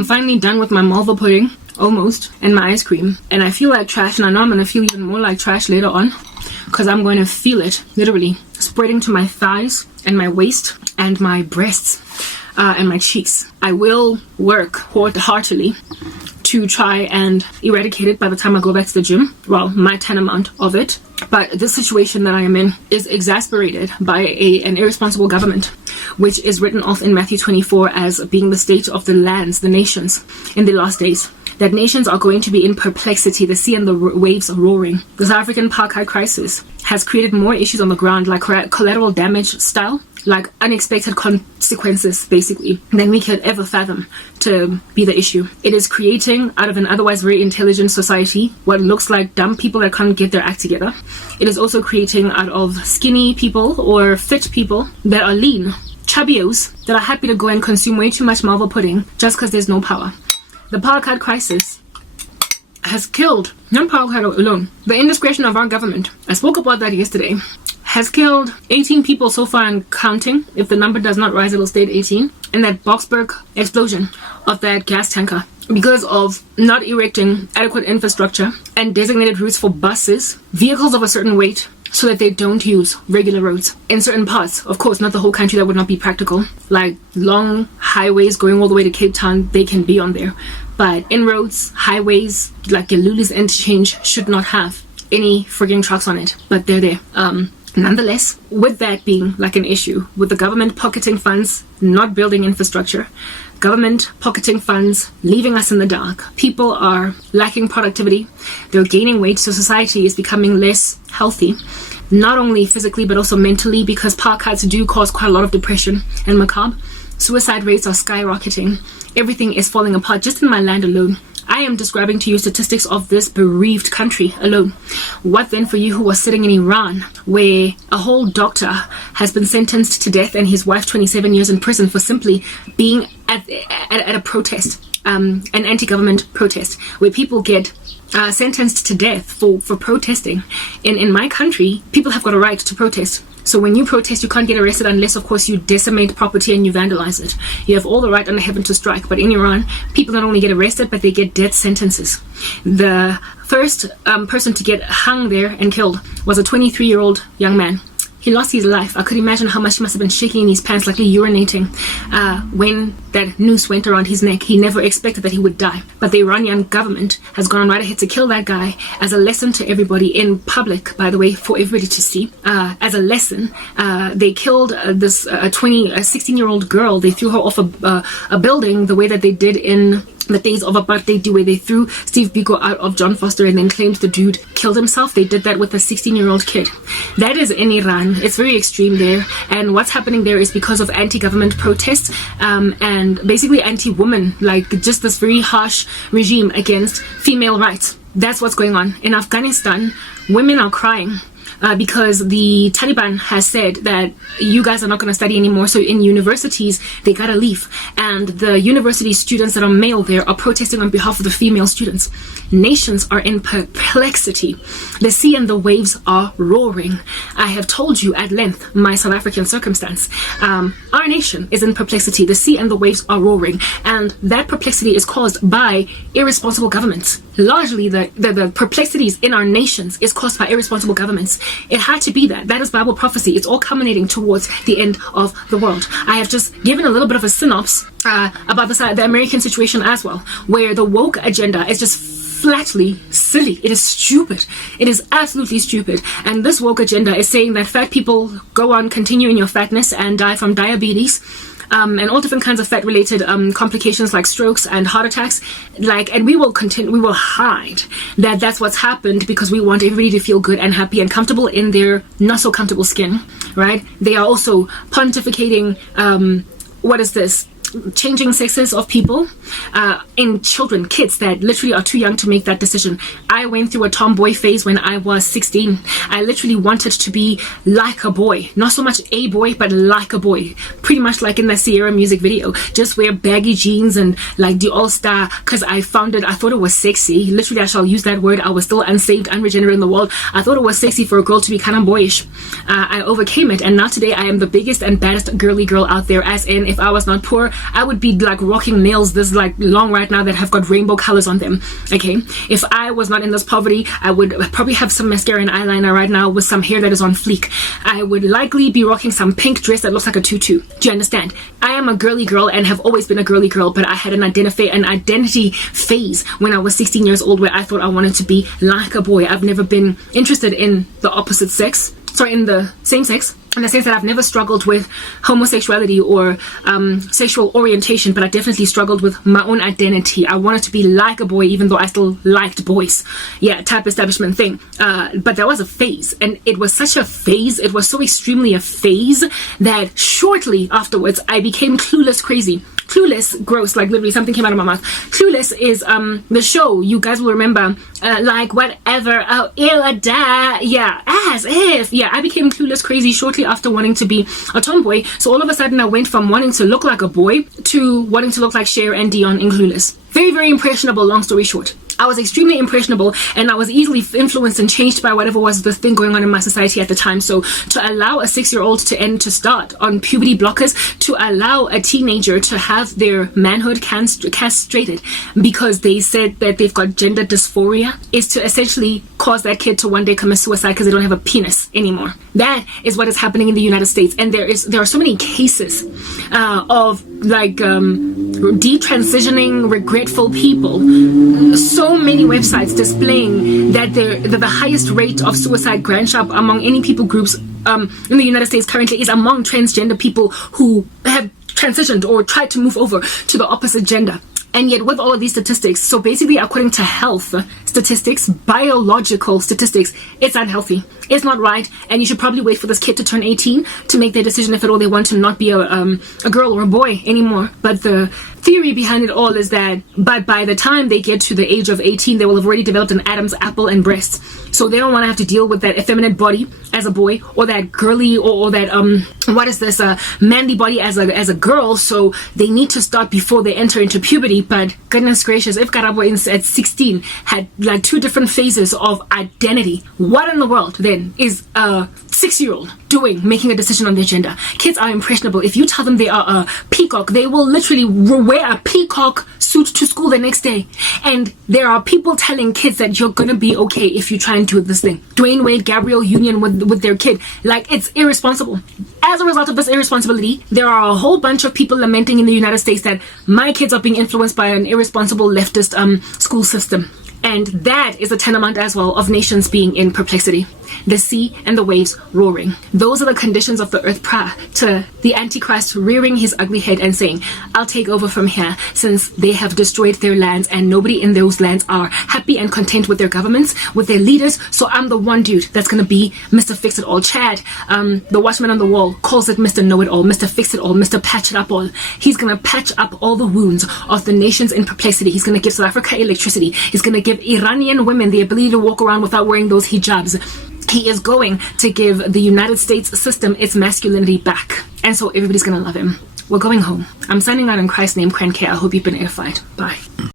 I'm finally done with my malva pudding, almost, and my ice cream. And I feel like trash, and I know I'm going to feel even more like trash later on, because I'm going to feel it, literally, spreading to my thighs and my waist and my breasts and my cheeks. I will work heartily to try and eradicate it by the time I go back to the gym. Well, my 10 amount of it. But this situation that I am in is exasperated by an irresponsible government, which is written off in Matthew 24 as being the state of the lands, the nations, in the last days. That nations are going to be in perplexity, the sea and the waves are roaring. The South African apartheid crisis has created more issues on the ground, like collateral damage style, like unexpected consequences, basically, than we could ever fathom to be the issue. It is creating, out of an otherwise very intelligent society, what looks like dumb people that can't get their act together. It is also creating out of skinny people or fit people that are lean, chubbios, that are happy to go and consume way too much malva pudding just because there's no power. The apartheid crisis has killed, not apartheid alone, the indiscretion of our government. I spoke about that yesterday. Has killed 18 people so far and counting. If the number does not rise, it will stay at 18. And that Boksburg explosion of that gas tanker, because of not erecting adequate infrastructure and designated routes for buses, vehicles of a certain weight, so that they don't use regular roads in certain parts. Of course, not the whole country, that would not be practical. Like long highways going all the way to Cape Town, they can be on there. But inroads, highways, like Geluli's interchange, should not have any frigging trucks on it. But they're there. Nonetheless, with that being like an issue, with the government pocketing funds, not building infrastructure, government pocketing funds, leaving us in the dark, people are lacking productivity, they're gaining weight, so society is becoming less healthy, not only physically but also mentally, because parkouts do cause quite a lot of depression and macabre. Suicide rates are skyrocketing. Everything is falling apart just in my land alone. I am describing to you statistics of this bereaved country alone. What then for you who are sitting in Iran, where a whole doctor has been sentenced to death and his wife 27 years in prison for simply being at a protest, an anti-government protest, where people get sentenced to death for protesting. In my country, people have got a right to protest. So when you protest, you can't get arrested unless, of course, you decimate property and you vandalize it. You have all the right under heaven to strike. But in Iran, people not only get arrested, but they get death sentences. The first person to get hung there and killed was a 23-year-old young man. He lost his life. I could imagine how much he must have been shaking in his pants, likely urinating, when that noose went around his neck. He never expected that he would die. But the Iranian government has gone right ahead to kill that guy as a lesson to everybody in public, by the way, for everybody to see. As a lesson, they killed this 16-year-old girl. They threw her off a building the way that they did in the days of apartheid, where they threw Steve Biko out of John Foster and then claimed the dude killed himself. They did that with a 16-year-old kid. That is in Iran. It's very extreme there, and what's happening there is because of anti-government protests and basically anti-women, like just this very harsh regime against female rights. That's what's going on. In Afghanistan, women are crying because the Taliban has said that you guys are not going to study anymore, so in universities they gotta leave, and the university students that are male there are protesting on behalf of the female students. Nations are in perplexity. The sea and the waves are roaring. I have told you at length my South African circumstance. Our nation is in perplexity. The sea and the waves are roaring, and that perplexity is caused by irresponsible governments. Largely the perplexities in our nations is caused by irresponsible governments. It had to be that. That is Bible prophecy. It's all culminating towards the end of the world. I have just given a little bit of a synopsis about the American situation as well, where the woke agenda is just flatly silly. It is stupid. It is absolutely stupid. And this woke agenda is saying that fat people go on continuing your fatness and die from diabetes, and all different kinds of fat-related complications like strokes and heart attacks. And we will continue. We will hide that that's what's happened because we want everybody to feel good and happy and comfortable in their not so comfortable skin, right? They are also pontificating. What is this? Changing sexes of people in children, kids that literally are too young to make that decision. I went through a tomboy phase when I was 16. I literally wanted to be like a boy, not so much a boy, but like a boy, pretty much like in the Sierra music video. Just wear baggy jeans and like the all-star, because I thought it was sexy. Literally, I shall use that word. I was still unsaved, unregenerate in the world. I thought it was sexy for a girl to be kind of boyish. I overcame it, and now today I am the biggest and baddest girly girl out there, as in, if I was not poor, I would be like rocking nails this like long right now that have got rainbow colors on them. Okay, if I was not in this poverty, I would probably have some mascara and eyeliner right now with some hair that is on fleek. I would likely be rocking some pink dress that looks like a tutu. Do you understand? I am a girly girl and have always been a girly girl, but I had an identity phase when I was 16 years old where I thought I wanted to be like a boy. I've never been interested in the opposite sex, sorry, in the same sex, in the sense that I've never struggled with homosexuality or sexual orientation, but I definitely struggled with my own identity. I wanted to be like a boy even though I still liked boys. Yeah, type establishment thing. But there was a phase, and it was such a phase, it was so extremely a phase that shortly afterwards I became Clueless crazy. Clueless, gross, like literally something came out of my mouth. Clueless is the show, you guys will remember, like whatever, oh ew, da, yeah, as if, yeah, I became Clueless crazy shortly after wanting to be a tomboy. So all of a sudden I went from wanting to look like a boy to wanting to look like Cher and Dion in Clueless. Very, very impressionable, long story short. I was extremely impressionable and I was easily influenced and changed by whatever was the thing going on in my society at the time. So to allow a 6-year-old to start on puberty blockers, to allow a teenager to have their manhood castrated because they said that they've got gender dysphoria, is to essentially cause that kid to one day commit suicide because they don't have a penis anymore. That is what is happening in the United States, and there are so many cases of like detransitioning regretful people. So many websites displaying that the highest rate of suicide gunshot among any people groups in the United States currently is among transgender people who have transitioned or tried to move over to the opposite gender. And yet with all of these statistics, so basically according to health statistics, biological statistics, it's unhealthy. It's not right, and you should probably wait for this kid to turn 18 to make their decision if at all they want to not be a girl or a boy anymore. But the theory behind it all is that by the time they get to the age of 18, they will have already developed an Adam's apple and breasts. So they don't want to have to deal with that effeminate body as a boy, or that girly or that manly body as a girl. So they need to start before they enter into puberty. But goodness gracious, if Karabo at 16 had like 2 different phases of identity, what in the world then is a 6-year-old doing, making a decision on their gender? Kids are impressionable. If you tell them they are a peacock, they will literally wear a peacock suit to school the next day. And there are people telling kids that you're gonna be okay if you try and do this thing. Dwayne Wade, Gabrielle Union with their kid. Like, it's irresponsible. As a result of this irresponsibility, there are a whole bunch of people lamenting in the United States that my kids are being influenced by an irresponsible leftist school system. And that is a tenement as well of nations being in perplexity. The sea and the waves roaring. Those are the conditions of the earth prior to the Antichrist rearing his ugly head and saying, I'll take over from here, since they have destroyed their lands and nobody in those lands are happy and content with their governments, with their leaders. So I'm the one dude that's going to be Mr. Fix-It-All. Chad, the watchman on the wall, calls it Mr. Know-It-All, Mr. Fix-It-All, Mr. Patch-It-Up-All. He's going to patch up all the wounds of the nations in perplexity. He's going to give South Africa electricity. He's going to give Iranian women the ability to walk around without wearing those hijabs. He is going to give the United States system its masculinity back. And so everybody's going to love him. We're going home. I'm signing out in Christ's name, Krenke. I hope you've been edified. Bye.